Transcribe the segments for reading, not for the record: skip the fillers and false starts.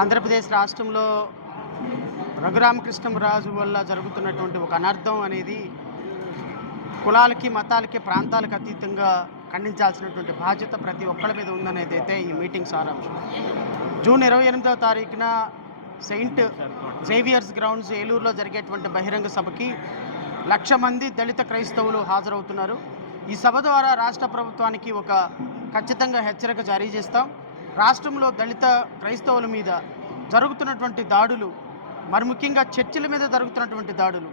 ఆంధ్రప్రదేశ్ రాష్ట్రంలో రఘురామకృష్ణరాజు వల్ల జరుగుతున్నటువంటి ఒక అనర్థం అనేది కులాలకి, మతాలకి, ప్రాంతాలకు అతీతంగా ఖండించాల్సినటువంటి బాధ్యత ప్రతి ఒక్కళ్ళ మీద ఉందనేది అయితే ఈ మీటింగ్ సారాంశం. జూన్ 28వ తారీఖున సెయింట్ జేవియర్స్ గ్రౌండ్స్ ఏలూరులో జరిగేటువంటి బహిరంగ సభకి 1,00,000 మంది దళిత క్రైస్తవులు హాజరవుతున్నారు. ఈ సభ ద్వారా రాష్ట్ర ప్రభుత్వానికి ఒక ఖచ్చితంగా హెచ్చరిక జారీ చేస్తాం. రాష్ట్రంలో దళిత క్రైస్తవుల మీద జరుగుతున్నటువంటి దాడులు, మరి ముఖ్యంగా చర్చిల మీద జరుగుతున్నటువంటి దాడులు,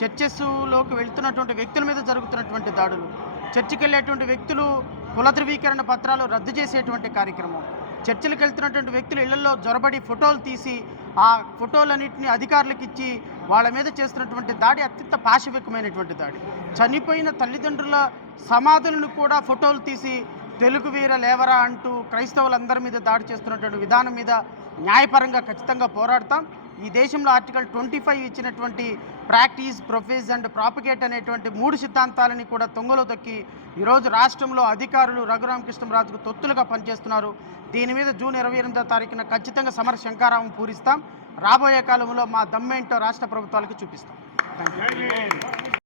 చర్చెస్లోకి వెళ్తున్నటువంటి వ్యక్తుల మీద జరుగుతున్నటువంటి దాడులు, చర్చికి వెళ్ళేటువంటి వ్యక్తులు కుల ధృవీకరణ పత్రాలు రద్దు చేసేటువంటి కార్యక్రమం, చర్చిలకు వెళ్తున్నటువంటి వ్యక్తులు ఇళ్లలో జొరబడి ఫోటోలు తీసి ఆ ఫోటోలన్నింటినీ అధికారులకు ఇచ్చి వాళ్ళ మీద చేస్తున్నటువంటి దాడి అత్యంత పాశవికమైనటువంటి దాడి. చనిపోయిన తల్లిదండ్రుల సమాధులను కూడా ఫోటోలు తీసి తెలుగు వీర లేవరా అంటూ క్రైస్తవులందరి మీద దాడి చేస్తున్నటువంటి విధానం మీద న్యాయపరంగా ఖచ్చితంగా పోరాడతాం. ఈ దేశంలో ఆర్టికల్ 25 ఇచ్చినటువంటి ప్రాక్టీస్, ప్రొఫెస్ అండ్ ప్రాపగేట్ అనేటువంటి 3 సిద్ధాంతాలని కూడా తొంగలో తొక్కి ఈరోజు రాష్ట్రంలో అధికారులు రఘురామకృష్ణరాజుకు తొత్తులుగా పనిచేస్తున్నారు. దీని మీద జూన్ 28వ తారీఖున ఖచ్చితంగా సమర శంకారావం పూరిస్తాం. రాబోయే కాలంలో మా దమ్మేంటో రాష్ట్ర ప్రభుత్వాలకు చూపిస్తాం. Thank you.